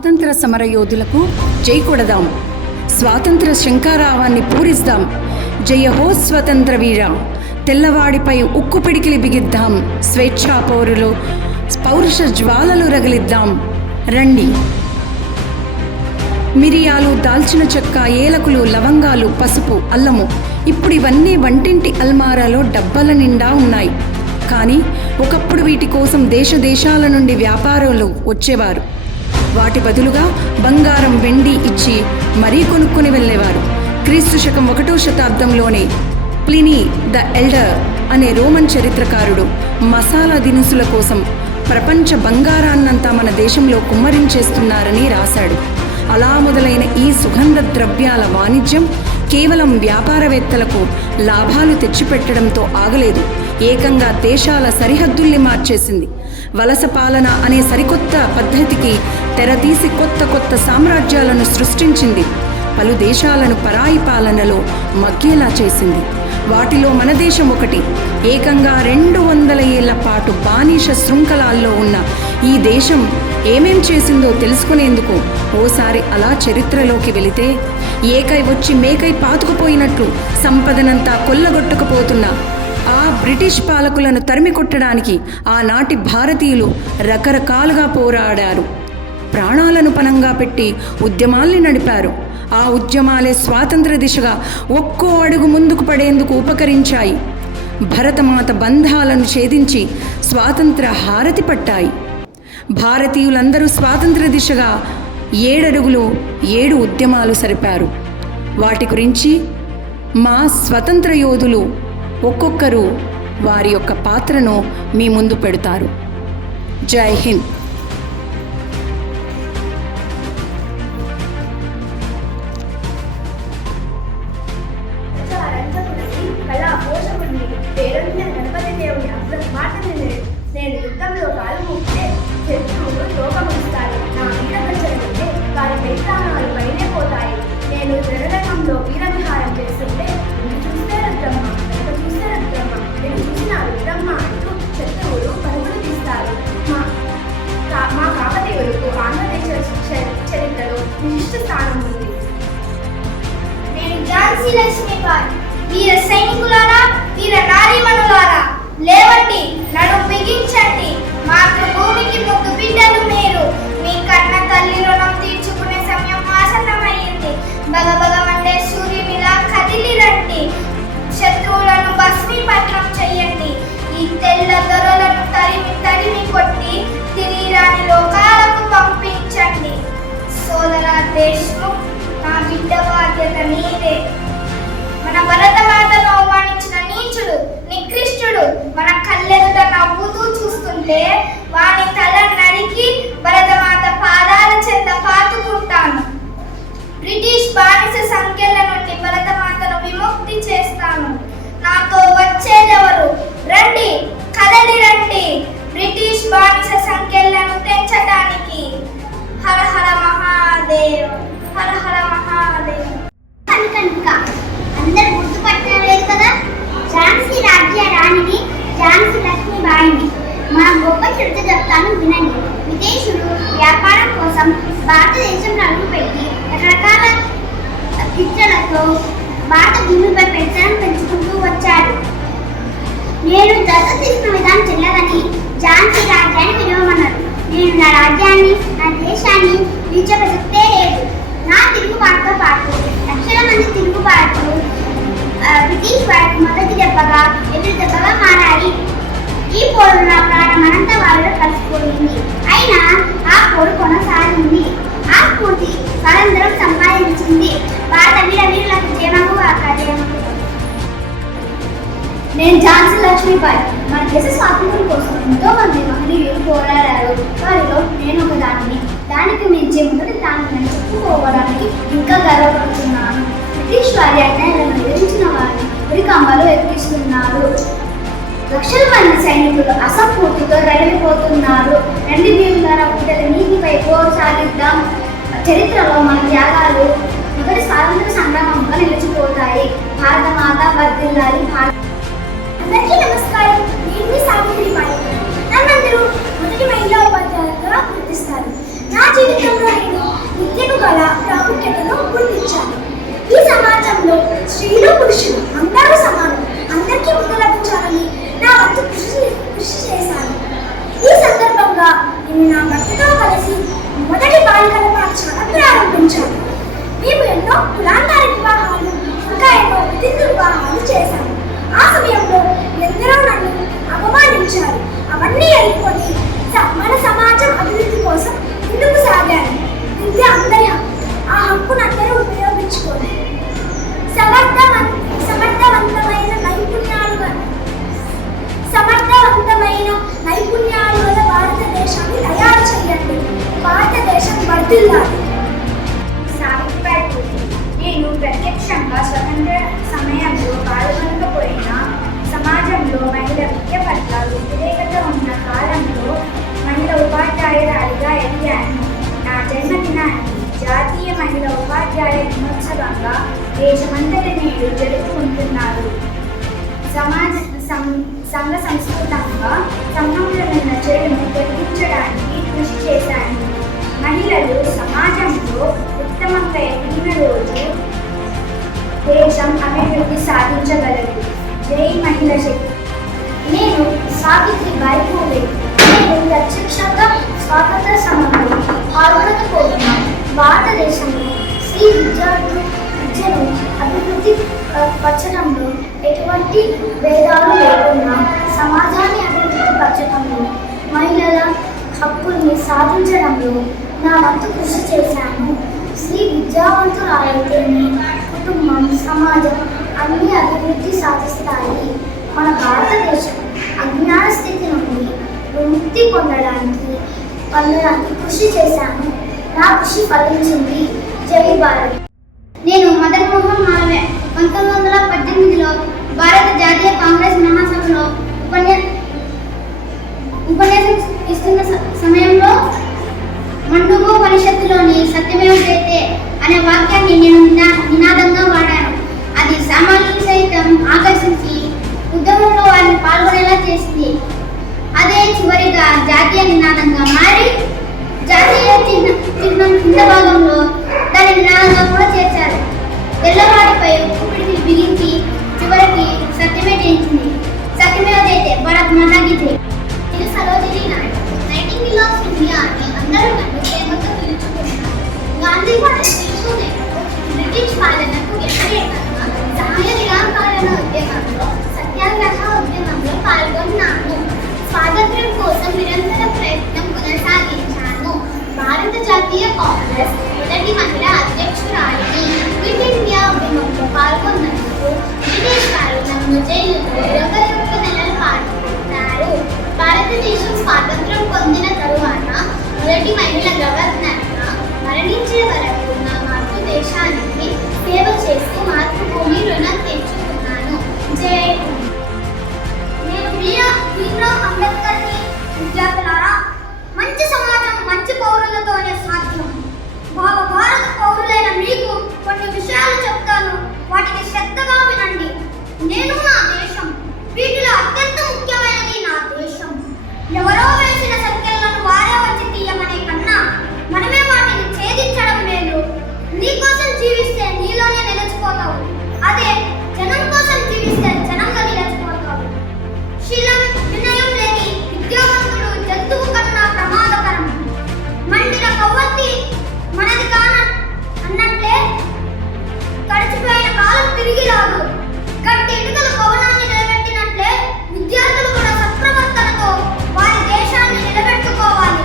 స్వాతంత్ర సమరయోధులకు జై కొడదాం, స్వాతంత్ర శంఖారావాన్ని పూరిస్తాం. జయ హో స్వతంత్ర వీర, తెల్లవాడిపై ఉక్కు పిడికిలి బిగిద్దాం. స్వేచ్ఛా పౌరులు పౌరుష జ్వాలలు రగిలిద్దాం. రండి. మిరియాలు, దాల్చిన చెక్క, ఏలకులు, లవంగాలు, పసుపు, అల్లము, ఇప్పుడు ఇవన్నీ వంటింటి అల్మారాలో డబ్బాల నిండా ఉన్నాయి. కానీ ఒకప్పుడు వీటి కోసం దేశ దేశాల నుండి వ్యాపారులు వచ్చేవారు. వాటి బదులుగా బంగారం, వెండి ఇచ్చి మరీ కొనుక్కొని వెళ్ళేవారు. క్రీస్తు శకం 1వ శతాబ్దంలోనే ప్లినీ ద ఎల్డర్ అనే రోమన్ చరిత్రకారుడు మసాలా దినుసుల కోసం ప్రపంచ బంగారాన్నంతా మన దేశంలో కుమ్మరించేస్తున్నారని రాశాడు. అలా మొదలైన ఈ సుగంధ ద్రవ్యాల వాణిజ్యం కేవలం వ్యాపారవేత్తలకు లాభాలు తెచ్చిపెట్టడంతో ఆగలేదు, ఏకంగా దేశాల సరిహద్దుల్ని మార్చేసింది. వలస పాలన అనే సరికొత్త పద్ధతికి తెరతీసి కొత్త కొత్త సామ్రాజ్యాలను సృష్టించింది. పలు దేశాలను పరాయి పాలనలో మగ్గేలా చేసింది. వాటిలో మన దేశం ఒకటి. ఏకంగా 200 ఏళ్ల పాటు బానిస శృంఖలాల్లో ఉన్న ఈ దేశం ఏమేం చేసిందో తెలుసుకునేందుకు ఓసారి అలా చరిత్రలోకి వెళితే, ఏకై వచ్చి మేకై పాతుకుపోయినట్లు సంపదనంతా కొల్లగొట్టుకుపోతున్న ఆ బ్రిటిష్ పాలకులను తరిమి కొట్టడానికి ఆనాటి భారతీయులు రకరకాలుగా పోరాడారు. ప్రాణాలను పణంగా పెట్టి ఉద్యమాల్ని నడిపారు. ఆ ఉద్యమాలే స్వాతంత్ర దిశగా ఒక్కో అడుగు ముందుకు పడేందుకు ఉపకరించాయి. భరతమాత బంధాలను ఛేదించి స్వాతంత్ర హారతి పట్టాయి. భారతీయులందరూ స్వాతంత్ర దిశగా 7 అడుగులు 7 ఉద్యమాలు సరిపారు. వాటి గురించి మా స్వతంత్ర యోధులు ఒక్కొక్కరు వారి యొక్క పాత్రను మీ ముందు పెడతారు. జై హింద్. నేను యుద్ధంలో పాల్గొంటే శత్రువులు లోకముస్తాడు. నా వీరగజలుంటే వారి పెద్దానాలు బయనే పోతాయి. నేను జనరంగంలో వీరవిహారం చేస్తుంటే నేను చూస్తే రుద్రమ్మ, నేను చూస్తే రుద్రమ్మ, నేను చూసిన రుద్రమ్మ అంటూ శత్రువులు పరుగులు తీస్తారు. మా కాకతీయులకు ఆంధ్రదేశ చరిత్రలో విశిష్ట స్థానం ఉంది. నేను ఝాన్సీ లక్ష్మీబాయి. వీర సైనికులారా, వీర నారీమణులారా, లేవండి, నడుం బిగించండి. మాతృభూమికి ముద్దు బిడ్డలు మీరు. మీ కన్న తల్లి రుణం తీర్చుకునే సమయం ఆసన్నమైంది. బగబగమండే సూర్యునిలా కదిలి రండి. శత్రువులను భస్మీపట్నం చెయ్యండి. ఈ తెల్ల దొరలను తరిమి తరిమి కొట్టి తిరిగిరాని లోకాలకు పంపించండి. సోదరా దేశ్ముఖ్, నా బిడ్డ బాధ్యత నీదే. మన భరతమాతను అవమానించిన నీచుడు, నికృష్టుడు మన కళ్ళెదుట నవ్వుతూ చూస్తుంటే వాని తల నరికి భరతమాత పాదాల చెంత పాతుకుంటాను. బ్రిటిష్ బానిస సంఖ్యల నుండి భరతమాతను విముక్తి చేస్తాను. నాతో వచ్చేదెవరు? రండి, కదలి రండి, బ్రిటిష్ బానిస సంఖ్యలను తెంచడానికి. హర హర మహాదేవ్, హర హర మహాదేవ్. అందరు గుర్తుపట్టలేదు కదా, ఝాన్సీ రాజ్య రాణిని, ఝాన్సీ లక్ష్మీబాయిని. మా గొప్ప చరిత్ర చెప్తాను వినండి. విదేశీయులు వ్యాపారం కోసం భారతదేశంలో అడుగుపెట్టి రకరకాల చిత్రాలతో భారత భూమిపై పెత్తనం పెంచుకుంటూ వచ్చారు. నేను దత్తత తీసుకున్న విధానం చెల్లదని ఝాన్సీ రాజ్యాన్ని పిలవమన్నారు. నేను నా రాజ్యాన్ని, నా దేశాన్ని విడిచే ప్రసక్తే లేదు. నా తిరుగుబాటుతో పాటు లక్షల మంది తిరుగుబాట్లు బ్రిటిష్ వారికి మొదటి దెబ్బగా ఎదురు దెబ్బగా మారాయి. ఈ పోరు నా ప్రాణమనంతా వారిలో కలిసిపోయింది. అయినా ఆ పోరు కొనసాగింది. ఆ స్ఫూర్తి స్వాతంత్రం సంపాదించింది. భారత వీర వీరులకు జయమగు జయమగు. నేను ఝాన్సీ లక్ష్మీబాయి. మన దేశ స్వాతంత్రం కోసం ఎంతో మంది మహనీయులు పోరాడారు. వారిలో నేను ఒక దానిని. దానికి మించి మొదటి దానిని చెప్పుకోవడానికి ఇంకా గర్వపడుతున్నాను. బ్రిటిష్ వారి అన్యాయాలను ఎదిరించిన వారిని ఉరికంబలు ఎక్కిస్తున్నారు. లక్షల మంది సైనికులు అసంపూర్తితో రగిలిపోతున్నారు. 2 వీరుల బిడ్డల నీతిపై పోరు సాగిద్దాం. చరిత్రలో మన త్యాగాలు మొదటి స్వాతంత్ర సంగ్రామంగా నిలిచిపోతాయి. భారత మాత వర్ధిల్లాలి. అందరికీ నమస్కారం. నేను సావిత్రిబాయి. నన్నందరూ మొదటి మహిళా ఉపాధ్యాయులుగా గుర్తిస్తారు. నా జీవితంలో నేను పురుషులు అందరూ సమానం, అందరికీ ముద్ద లభించాలని నా వంతు కృషి చేశాను. ఈ సందర్భంగా నేను నా భర్తతో కలిసి మొదటి బాలికల పాఠశాల ప్రారంభించాను. మేము ఎన్నో కులాంతర వివాహాలు, ఇంకా ఎన్నో వితంతు వివాహాలు చేశాము. ఆ సమయంలో ఎందరో నన్ను అవమానించారు. అవన్నీ అయిపోయి మన సమాజం అభివృద్ధి కోసం ముందుకు సాగాను. విద్య అందరి హక్కు. ఆ హక్కును అందరూ ఉపయోగించుకోండి. సమర్థవంతమైన నైపుణ్యాలు గల భారతదేశాన్ని తయారు చేయండి. భారతదేశం వర్ధిల్లాలి. సావిత్రిబాయి పూలే. నేను ప్రత్యక్షంగా స్వతంత్ర సమయంలో పాల్గొనకపోయినా సమాజంలో మహిళ విద్య పట్ల వ్యతిరేకత ఉన్న కాలంలో మహిళ ఉపాధ్యాయురాలిగా ఎదిగాను. నా జన్మదినాన్ని జాతీయ మహిళా ఉపాధ్యాయ దినోత్సవంగా దేశమంతటి నేడు జరుపుకుంటున్నారు. సంఘ సంస్కృతంగా సంఘంలో ఉన్న చెడును తొలగించడానికి కృషి చేశాను. మహిళలు సమాజంలో ఉత్తమంగా ఎదిగిన రోజు దేశం అభివృద్ధి సాధించగలదు. జై మహిళా శక్తి. నేను సావిత్రిబాయి పూలే. నేను ప్రత్యక్షంగా స్వాతంత్ర సమయంలో పాల్గొనకపోయినా భారతదేశంలో స్త్రీ విద్యను అభివృద్ధి పరచడంలో ఎటువంటి భేదాలు లేకుండా సమాజాన్ని అభివృద్ధి పరచడంలో మహిళల హక్కుల్ని సాధించడంలో నా వంతు కృషి చేశాను. స్త్రీ విద్యావంతురాలైతేనే కుటుంబం, సమాజం అన్ని అభివృద్ధి సాధిస్తాయి. మన భారతదేశం అజ్ఞాన స్థితి నుండి విముక్తి పొందడానికి కృషి చేశాను. నా కృషి ఫలించింది. జై భారత్. నేను మదన్ మోహన్ మాలవే. 1918లో భారత జాతీయ కాంగ్రెస్ మహాసభలో ఉపన్యాసం ఇస్తున్న సమయంలో మండుగో పరిషత్తులోని సత్యమేవ జయతే అనే వాక్యాన్ని నేను నినాదంగా వాడాను. అది సామాన్యులు సైతం ఆకర్షించి ఉద్యమంలో వారిని పాల్గొనేలా చేసింది. అదే చివరిగా జాతీయ నినాదంగా మారి జాతీయ చిహ్నం కింద భాగంలో దాని నినాదంగా కూడా చేర్చారు. తెల్లవాడిపై ఊపిడిని బిగించి చివరికి సత్యమే జయించింది. సత్యమేవ జయతే, భారత్ మాతా కీ జై. నేను Sarojini Naidu. Nightingale of India అని అందరూ నన్ను ప్రేమతో పిలుచుకుంటున్నారు. గాంధీ భారతదేశం బ్రిటిష్ పాలనకు వ్యతిరేకంగా సహాయ నిరాకరణ ఉద్యమంలో, సత్యాగ్రహ ఉద్యమంలో పాల్గొన్నాను. స్వాతంత్ర్యం కోసం నిరంతర ప్రయత్నం కొనసాగించాను. భారత జాతీయ కాంగ్రెస్ మొదటి మహిళా అధ్యక్షురాలిని. క్విట్ ఇండియా ఉద్యమంలో పాల్గొన్నందుకు బ్రిటిష్ వారు నన్ను జైలులో 21 నెలల పాటు పెట్టారు. భారతదేశం స్వాతంత్ర్యం పొందిన తరువాత మొదటి మహిళ గవర్నర్గా మరణించే వరకు నా మాతృదేశానికి సేవ చేస్తూ మాతృభూమి రుణం తెచ్చుకున్నాను. జై. నేను భీమ్రావ్ అంబేద్కర్ని. విద్యార్థులారా, మంచి సమాజం మంచి పౌరులతోనే సాధ్యం. భారత పౌరులైన మీకు కొన్ని విషయాలు చెప్తాను. వాటికి శ్రద్ధగా వినండి. నేను నా దేశం. వీటిలో అత్యంత ముఖ్యమైనది నా దేశం. ఎవరో వేసిన సంఖ్యలను వారే వచ్చి తీయమనే కన్నా మనమే వాటిని ఛేదించడం మేలు. నీకోసం జీవిస్తే నీలోనే నిలిచిపోతావు. అదే జనం కోసం జీవిస్తే జనంగా నిలిచిపోతావు. శీలం, వినయం లేని విద్యావంతుడు జంతువు కన్నా ప్రమాదకరం. మండిన కొవ్వొత్తి మనది అన్నట్లే గడిచిపోయిన కాలం తిరిగి రాదు. గట్టి ఎన్నికల భవనాన్ని నిలబెట్టినట్లే విద్యార్థులు కూడా సత్ప్రవర్తనతో వారి దేశాన్ని నిలబెట్టుకోవాలి.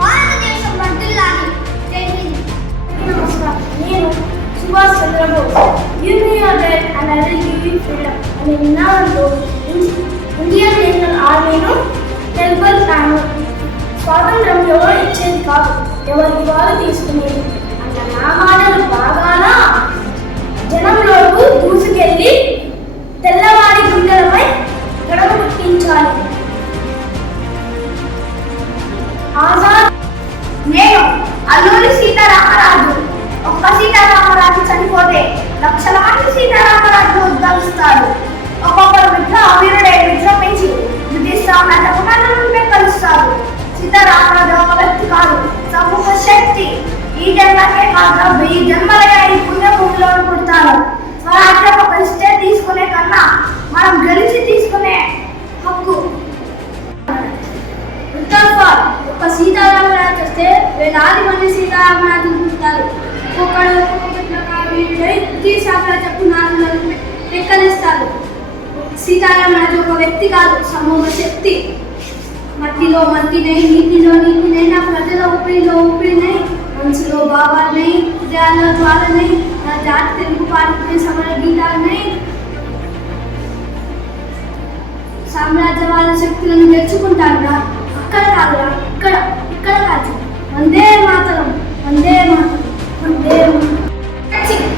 భారతదేశం వర్ధిల్లాలి. జై హింద్. నమస్కారం. నేను Subhash Chandrabose. Give me your right and I will give you freedom అనే నినాదంతో ఇండియన్ నేషనల్ ఆర్మీను నెలకొల్పాను. స్వాతంత్రం ఎవరు ఇచ్చేది కాదు, ఎవరికి వారు తీసుకునేది అన్న నా మాటలు బాగానా జనంలోకి దూసుకెళ్ళి తెల్లవారి గుండెలపై గడప పుట్టించాలి. ఆజాద్. నేను అల్లూరి సీతారామరాజు. ఒక్క సీతారామరాజు చనిపోతే లక్షల మంది సీతారామరాజు ఉద్భవిస్తారు. ఒక్కొక్కరు వీరుడై విజృంభించి బ్రిటిష్ సామ్రాజ్య కలుస్తారు. సీతారామరాజు ఒక వ్యక్తి కాదు, సమూహ శక్తి. ఈ జన్మకే కాదు 1000 జన్మలైన ఈ పుణ్యభూమిలో పుడతాను. స్వరాజ్యం ఒక స్టేట్ తీసుకునే కన్నా మనం గెలిచి తీసుకునే హక్కు. ఒక సీతారామరాజు వస్తే వేలాది మంది సీతారామరాజులు పుట్టారు. ఒక్కొక్కడు సామ్రాజ్యపు నాలుగు లెక్కలిస్తారు. సీతారామరాజు ఒక వ్యక్తి కాదు, సమూహ శక్తి. మట్టిలో మట్టినై, నీటిలో నీటినై, నా ప్రజల ఊపిరిలో ఊపిరినై, మనసులో భావాలనై, హృదయాల్లో జ్వాలనై, నా జాతి తెలుగు పాడుకునే సమర గీతాలనై, సామ్రాజ్యవాద శక్తులను గెలుచుకుంటారా? అక్కడ కాదురా, ఇక్కడ ఇక్కడ కాదు. వందే మాతరం, వందే మాతరం, వందే మాతరం.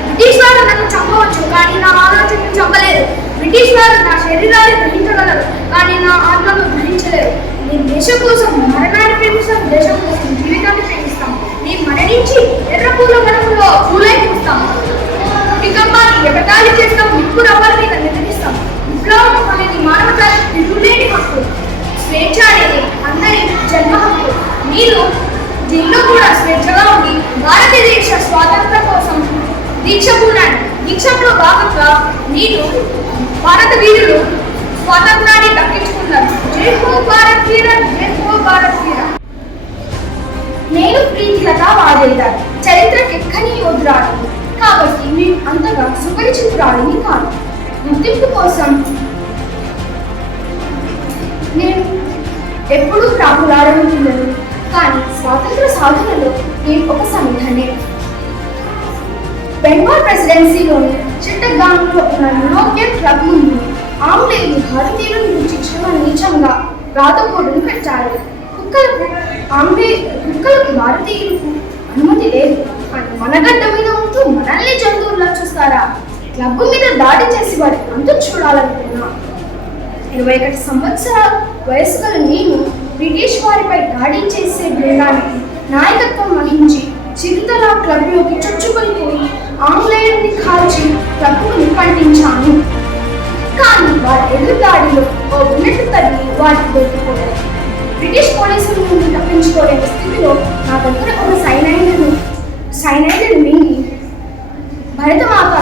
బ్రిటిష్ వారు నన్ను చంపవచ్చు, కానీ నా ఆలోచనను చంపలేదు. బ్రిటిష్ వారు నా శరీరాన్ని గ్రహించగలరు, కానీ నా ఆత్మను గ్రహించలేరు. నేను దేశం కోసం మరణాన్ని ప్రేమిస్తాం, దేశం కోసం జీవితాన్ని ప్రేమిస్తాం. నేను మరణించి ఎర్రపూల వనములో పూలై పూస్తాం. కుటుంబాన్ని ఎగతాళి చేస్తాం, నిప్పు రవ్వల మీద నిద్రిస్తాం. విప్లవం అనేది మానవ జాతికి తిరుగులేని హక్కు. స్వేచ్ఛ అనేది అందరి జన్మ హక్కు. మీరు దీనిలో కూడా స్వేచ్ఛగా ఉండి భారతదేశ స్వాతంత్రం కోసం దీక్ష పూనాడు. దీక్షలో భాగంగా మీరు భారత వీరులు స్వాతంత్రాన్ని దక్కించుకున్నారు. జై హో భారత్ వీర, జై హో భారత్ వీర. నేను ప్రీతిలత వాదేదారు, చరిత్రకెక్కని యోధురాలు. కాబట్టి మేము అంతగా సుపరిచితురాలిని కాదు. గుర్తింపు కోసం నేను ఎప్పుడూ ప్రాకులాడనుకున్నాను, కానీ స్వాతంత్ర సాధనలో నేను ఒక సంఘటనే. బెంగాల్ ప్రెసిడెన్సీలోని చిట్టగాంగ్లో ఉన్న యూరోపియన్ క్లబ్ ముందు ఆంగ్లేయులు భారతీయుల గురించి చాలా నీచంగా రాతపోటును పెట్టారు. కుక్కలకు భారతీయులకు అనుమతి లేదు, కానీ మనగడ్డ మీద ఉంటూ మనల్ని జంతువుల్లో చూస్తారా? క్లబ్ మీద దాడి చేసి వారి అంతు చూడాలనుకున్నా. 21 సంవత్సరాల వయసు గల నేను బ్రిటిష్ వారిపై దాడి చేసే బృందానికి నాయకత్వం వహించి చిరుతల క్లబ్లోకి చొచ్చుకొని పోయి ఆంగ్లేయుల్ని కాల్చి క్లబ్కు నిప్పంటించాను. కానీ వారి ఎదురు దాడిలో ఓ బుల్లెట్ తగిలి వారికి దొరికిపోయారు. బ్రిటిష్ పోలీసుల నుండి తప్పించుకోలేని స్థితిలో నా దగ్గర ఒక సైనైడ్ను మింగి భరతమాత